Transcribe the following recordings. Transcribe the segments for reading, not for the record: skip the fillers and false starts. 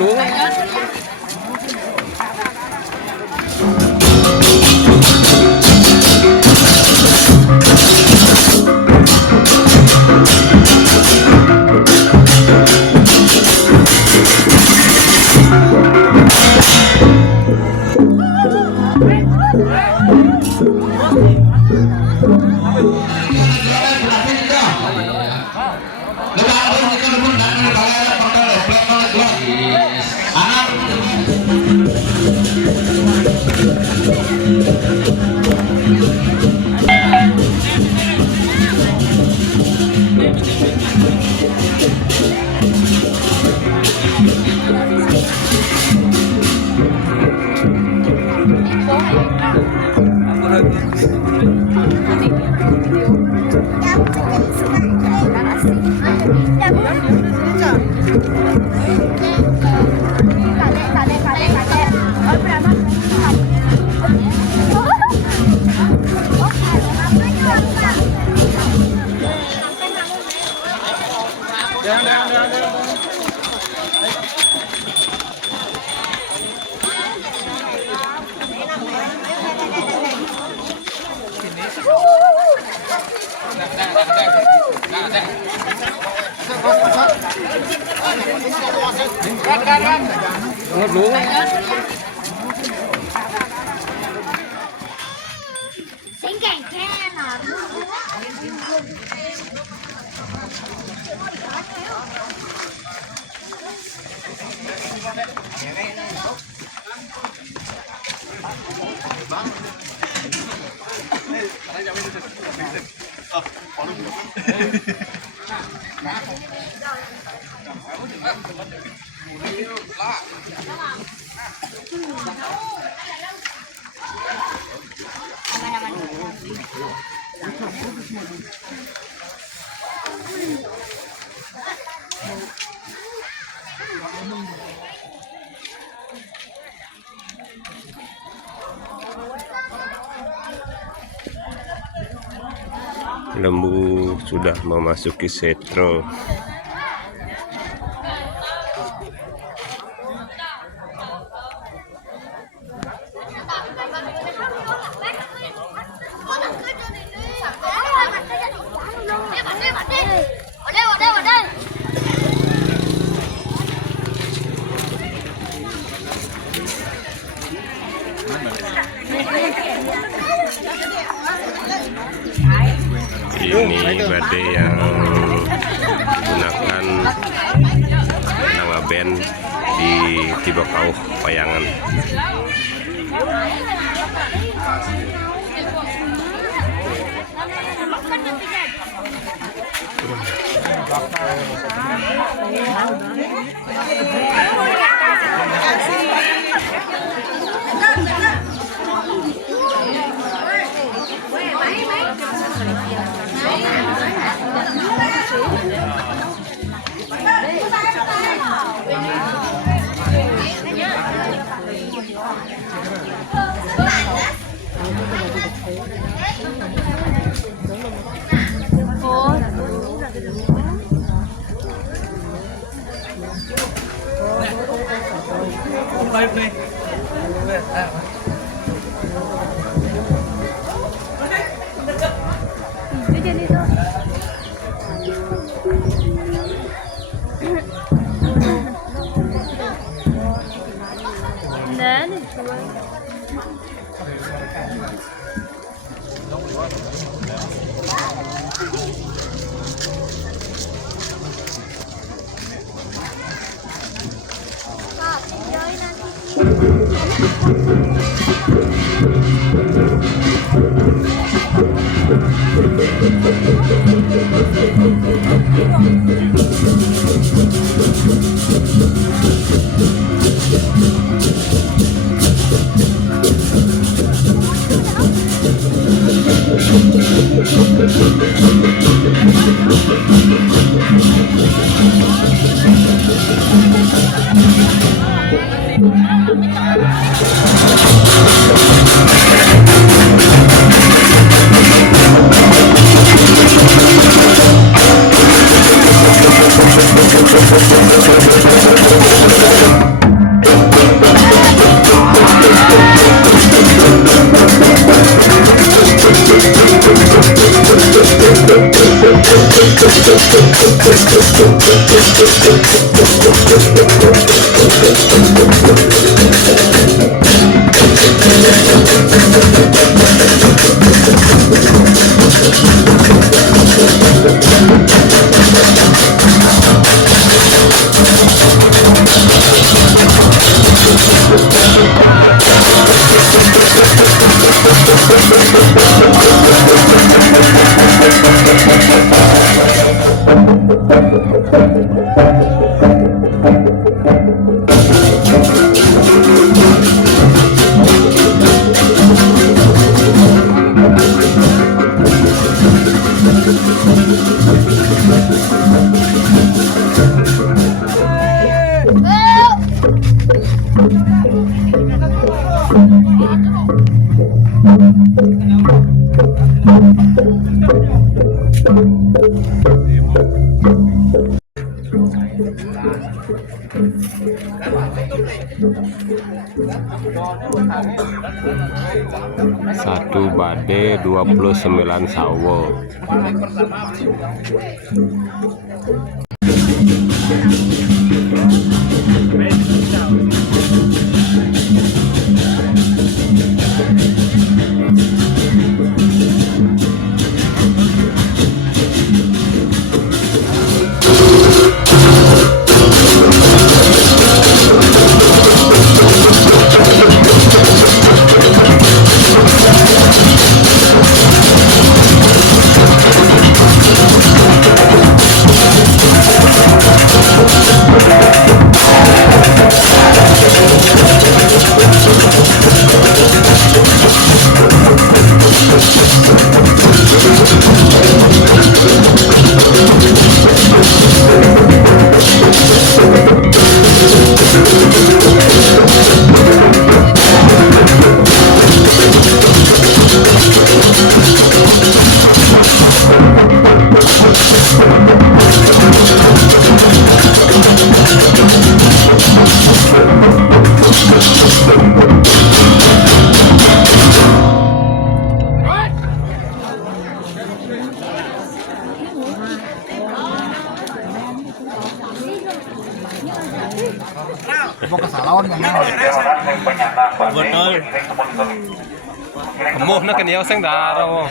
รู้ไหมรู้ไหมสิงแก่แค่หนอนLembu sudah memasuki setro. Ini badai yang menggunakan nama band di Tibokau Payangan. Thank you. Satu bade 29 sawo. Betul. Kemuh na kaniyaw sang daraw.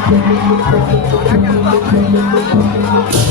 Hãy subscribe cho kênh Ghiền Mì Gõ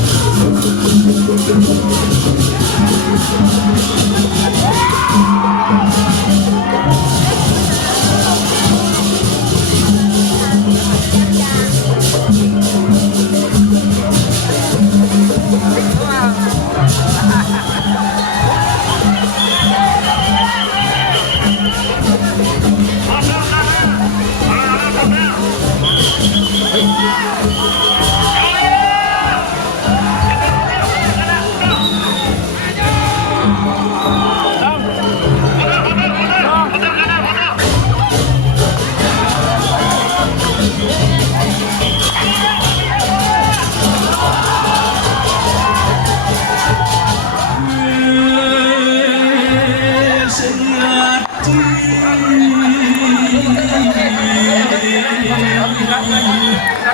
để không bỏ lỡ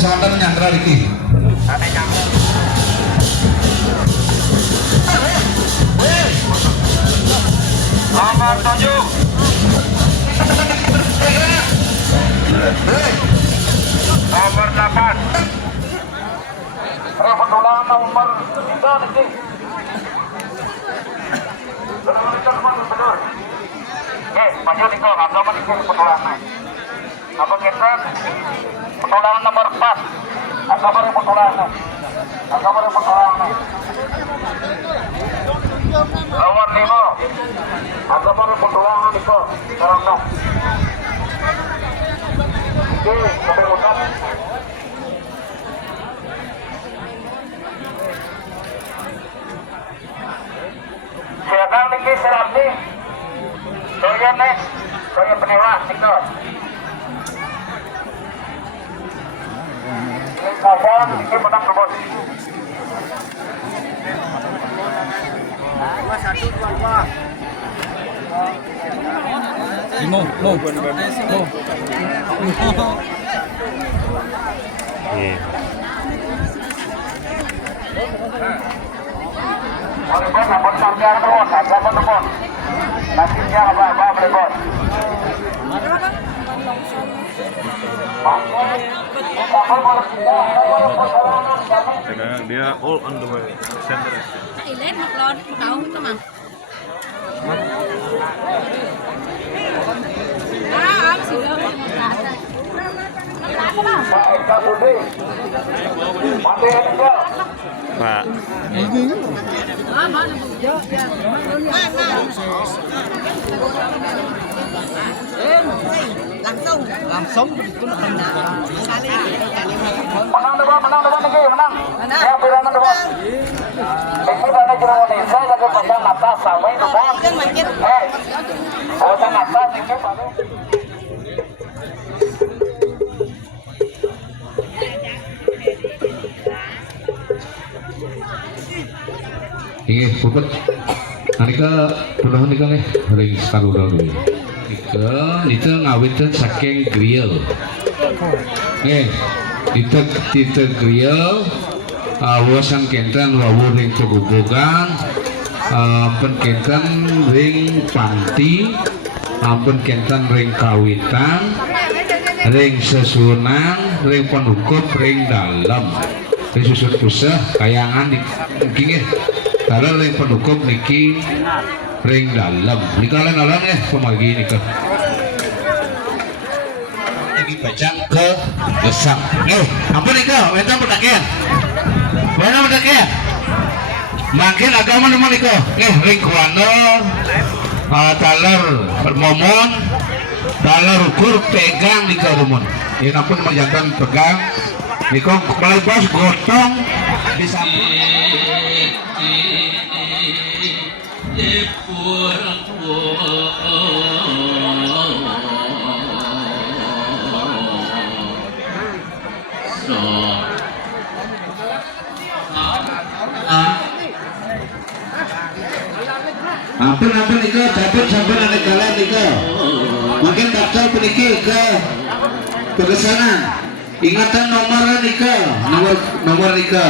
Sampai nyangkra iki. Nomor 7. Nomor 8. Kebetulan nomor 3 niki. Benar. Maju niko, apa niki kebetulan. Apa kita petualangan nomor 4. Apa petualangan? Apa petualangan? Nomor 5. Apa petualangan niko? Sekarang no. Oke, sampai utak. Siapa niki serapni? Soya nih, soya penewa niko. Kawan ini menang kebun. 2122. Nih. Pripun sampun sampeyan nuwun, sampun nuwun. Nanti siang apa pripun? Dia all on the way center. Ilet một lon tàu cơ mà. Ông xỉu đâu mà lá ra. Nó lá có đâu? Pak Budi. Mati niku. Pak. langsung begitu menang Menang niki, menang. Yang piranan depan. Iki dana jero Indonesia lagi pasang atas sampai depan. Pasang atas niki Pak. Inggih puput nalika punuhun nika nggih ring sarura dulu. Nika ngawinten saking grill. Nggih, dite grill awasan kenten wawuh ring pegugugan ampun kenten ring panti ampun kenten ring kawitan ring sesunan ring pendukup ring dalem ring susut pusah kayangan niki kalau ring pendukup niki ring dalem nika lan-lan pemagi nika iki bajang ke gesang ampun nika wenten pedakian makin agama teman nika ring kuano taler momon taler ukur pegang nika rumun ini ampun majantan pegang nika mulai bos gotong bisa ampun nika dapur sampun anak kalian nika makin kapsal peniki ke kegesanan ingatan nomor nika nomor nika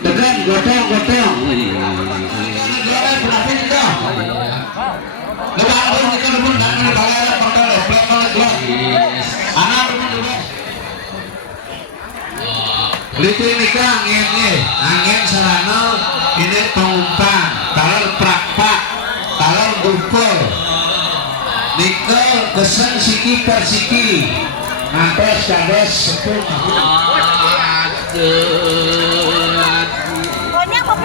tekan gotong Litu nika angin sarana ini pengumpan talar prakpak talar gumpul nika kesen siki per siki ngantos kades sepuluh Pokoknya mau